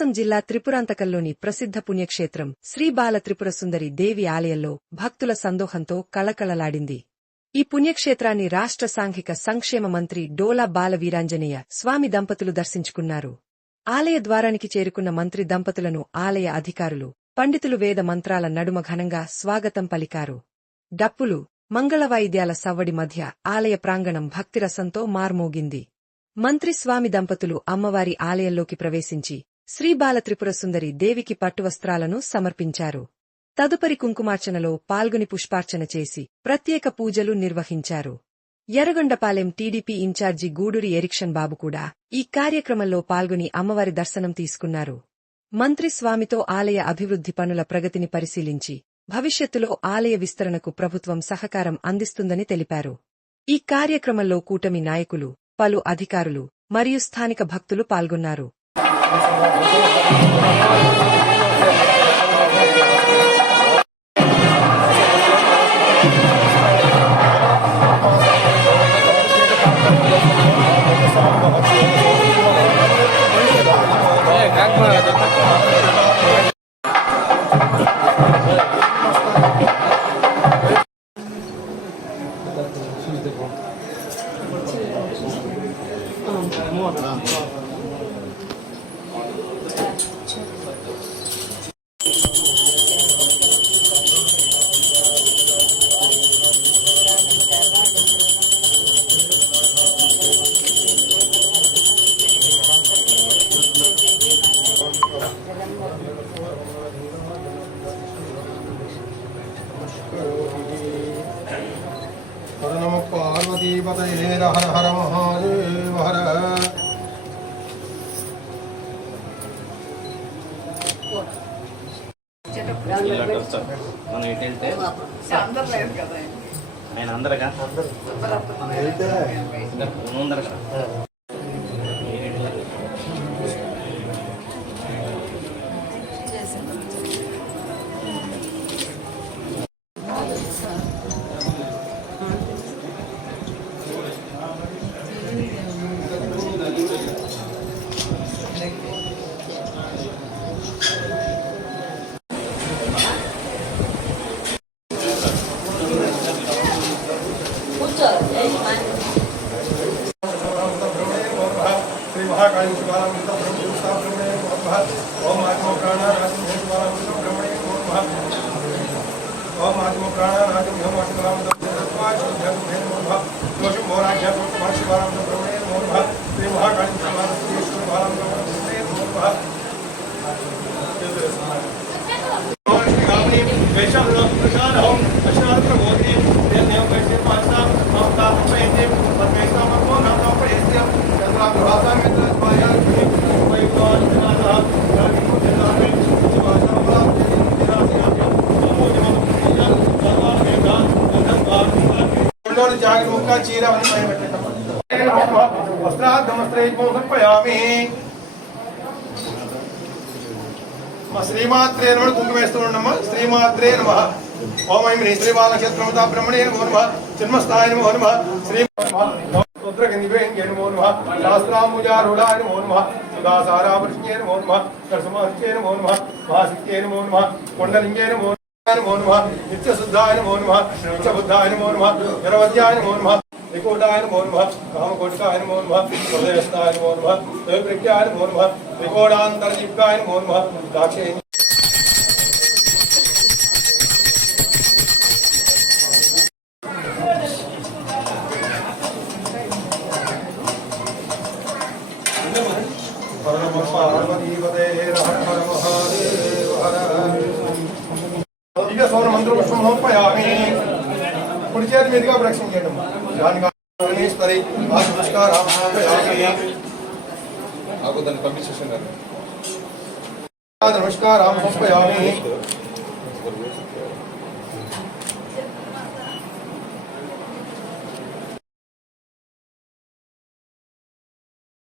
ప్రకాశం జిల్లా త్రిపురాంతకంలోని ప్రసిద్ధ పుణ్యక్షేత్రం శ్రీ బాల త్రిపుర సుందరి దేవి ఆలయంలో భక్తుల సందోహంతో కళకళలాడింది. ఈ పుణ్యక్షేత్రాన్ని రాష్ట్ర సాంఘిక సంక్షేమ మంత్రి డోలా బాల వీరాంజనేయ స్వామి దంపతులు దర్శించుకున్నారు. ఆలయ ద్వారానికి చేరుకున్న మంత్రి దంపతులను ఆలయ అధికారులు, పండితులు వేద మంత్రాల నడుమ ఘనంగా స్వాగతం పలికారు. డప్పులు, మంగళవాయిద్యాల సవ్వడి మధ్య ఆలయ ప్రాంగణం భక్తిరసంతో మార్మోగింది. మంత్రి స్వామి దంపతులు అమ్మవారి ఆలయంలోకి ప్రవేశించి శ్రీ బాల త్రిపుర సుందరి దేవికి పట్టువస్త్రాలను సమర్పించారు. తదుపరి కుంకుమార్చనలో పాల్గొని పుష్పార్చన చేసి ప్రత్యేక పూజలు నిర్వహించారు. Yerragondapalem TDP incharge Guduri erection బాబు కూడా ఈ కార్యక్రమంలో పాల్గొని అమ్మవారి దర్శనం తీసుకున్నారు. మంత్రి స్వామితో ఆలయ అభివృద్ధి పనుల ప్రగతిని పరిశీలించి భవిష్యత్తులో ఆలయ విస్తరణకు ప్రభుత్వం సహకారం అందిస్తుందని తెలిపారు. ఈ కార్యక్రమంలో కూటమి నాయకులు, పలు అధికారులు మరియు స్థానిక భక్తులు పాల్గొన్నారు. नमः पार्वतीपतये हर हर महादेव हर మనం ఏంటంటే ఆయన అందరగా ముందరగా महाकाली शिवालामृत ब्रह्मयुक्ता ब्रह्मणे नमः ओम आत्मा प्राणानादि शिवालामृत ब्रह्मणे नमः ओम आत्मा प्राणानादि शिवालामृत ब्रह्मणे नमः दोषं मोराज्ञा शिवालामृत ब्रह्मणे नमः श्री महाकाली शिवालामृत ब्रह्मणे नमः वैशाख प्रसाद हम अशार प्रबोधि देव वैसे पासा हम का प्रयत्न और वैसा मको नाम प्रयत्न चंद्रा प्रभासा में माया की वैवान जनाला रानी को जनाले शिवाजा बला तेरा से आगे नमो नमः जन सर्वा मेधा अंधकार और जाग मुक्का चीरा मन में बैठे वस्त्राद नमस्ते को समर्पयामि श्रीमात्रे नमः कुंकुमेस्तु नमः श्रीमात्रे नमः ओम ऐं श्रीबालक्षेत्रमता ब्रह्मणे नमो नमः जन्मस्थाय नमो नमः श्री रुद्रगन्धिभेङ्गे नमो नमः शास्त्राम्बुजारूढाय नमो नमः सुधासारावृष्ण्ये नमो नमः नरसिंहस्य नमो नमः महासिक्ते नमो नमः कुण्डलिङ्गे नमो नमः नित्यशुद्धाय नमो नमः नित्यबुद्धाय नमो नमः निरवध्याय नमो नमः निकोटाय नमो नमः कामकोटिकाय नमो नमः हृदयस्थाय नमो नमः देवप्रज्ञाय नमो नमः निकोटान्तर्जीविकाय नमो नमः दाक्षिणी मंत्र समर्पयामि कुर्चियाद मेदिका वृक्षं చేయడం దానికనేశ్వరి నమస్కారం సమర్పయామి ఆగోదని పంపించేశారు నమస్కారం సమర్పయామి